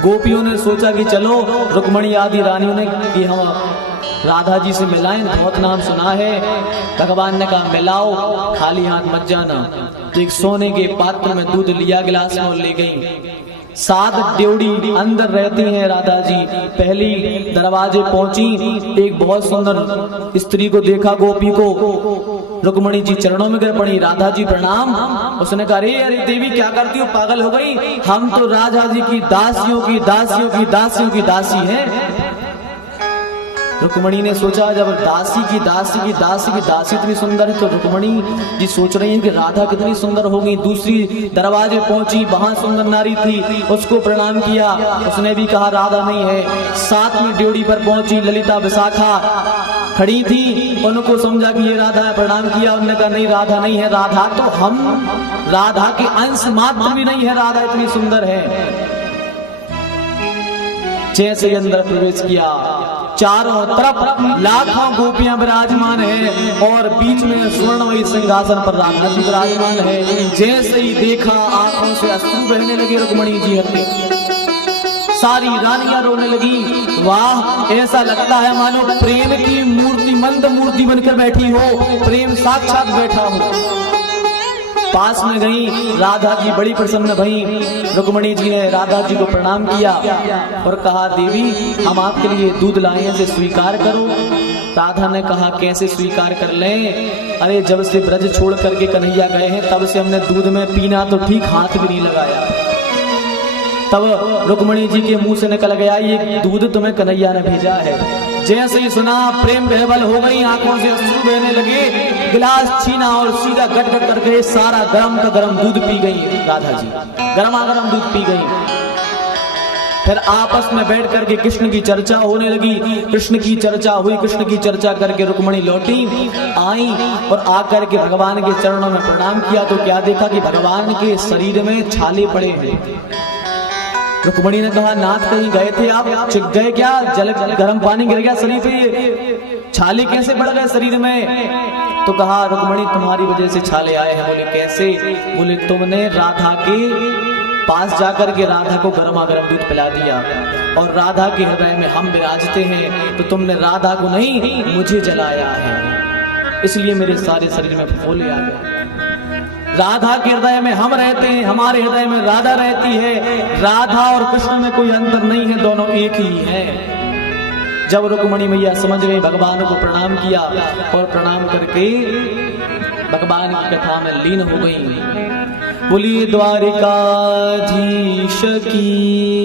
गोपियों ने सोचा कि चलो रुक्मणी आदि रानियों ने कि हम राधा जी से मिलाएं, बहुत नाम सुना है। भगवान ने कहा मिलाओ, खाली हाथ मत जाना। तो एक सोने के पात्र में दूध लिया, गिलास में और ले गई। 7 ड्योढ़ी अंदर रहती हैं राधा जी। पहली दरवाजे पहुंची, एक बहुत सुंदर स्त्री को देखा, गोपी को। रुक्मणी जी चरणों में गिर पड़ी, राधा जी प्रणाम। उसने कहा अरे अरे देवी क्या करती हो, पागल हो गई? हम तो राधा जी की दासियों की दासियों की दासियों की दासी हैं। रुक्मणी ने सोचा जब दासी की दासी की दासी की दासी इतनी सुंदर है तो रुक्मणी जी सोच रही है कि राधा कितनी सुंदर होगी। दूसरी दरवाजे पहुंची, वहां सुंदर नारी थी, उसको प्रणाम किया, उसने भी कहा राधा नहीं है। 7वीं ड्योढ़ी पर पहुंची, ललिता विशाखा खड़ी थी, उनको समझा कि ये राधा है, प्रणाम किया। उन्होंने कहा नहीं राधा नहीं है, राधा तो हम राधा के अंश मात्र भी नहीं है, राधा इतनी सुंदर है। जैसे अंदर प्रवेश किया, चारों तरफ लाखों गोपियां विराजमान है और बीच में स्वर्णमयी सिंहासन पर राधा जी विराजमान है। जैसे ही देखा आंखों से अश्रु बहने लगे रुक्मणी जी हटे, सारी रानियां रोने लगी। वाह, ऐसा लगता है मानो प्रेम की मूर्ति, मंद मूर्ति बनकर बैठी हो, प्रेम साक्षात बैठा हो। पास में गई, राधा जी बड़ी प्रसन्न भई। रुक्मणी जी ने राधा जी को प्रणाम किया और कहा देवी हम आपके लिए दूध लाए हैं, इसे स्वीकार करो। राधा ने कहा कैसे स्वीकार कर लें? अरे जब से ब्रज छोड़ करके कन्हैया गए हैं तब से हमने दूध में पीना तो ठीक, हाथ भी नहीं लगाया। तब रुक्मणी जी के मुंह से निकल गया ये दूध तुम्हें कन्हैया ने भेजा है। जैसे ही सुना प्रेम बहबल हो गई, आंखों से अश्रु बहने लगे। गिलास छीना और सीधा गट गट करके सारा गरम का गरम दूध पी गई राधा जी, गरमा गरम दूध पी गई। फिर आपस में बैठ करके कृष्ण की चर्चा होने लगी। कृष्ण की चर्चा हुई, कृष्ण की चर्चा करके रुक्मणी लौटी आई और आकर के भगवान के चरणों में प्रणाम किया तो क्या देखा कि भगवान के शरीर में छाले पड़े हैं। रुक्मणी ने कहा नाथ कहीं गए थे आप, चिक गए क्या? जल गर्म पानी गिर गया शरीर पे, छाले कैसे पड़ गए शरीर में? तो कहा रुक्मणी तुम्हारी वजह से छाले आए हैं। बोले कैसे? बोले तुमने राधा के पास जाकर के राधा को गर्मा गर्म दूध पिला दिया और राधा के हृदय में हम विराजते हैं तो तुमने राधा को नहीं मुझे जलाया है, इसलिए मेरे सारे शरीर में फफोले आ गए। राधा के हृदय में हम रहते हैं, हमारे हृदय में राधा रहती है। राधा और कृष्ण में कोई अंतर नहीं है, दोनों एक ही है। जब रुक्मणी मैया समझ गई, भगवान को प्रणाम किया और प्रणाम करके भगवान की कथा में लीन हो गई। बोलिए द्वारिकाधीश की।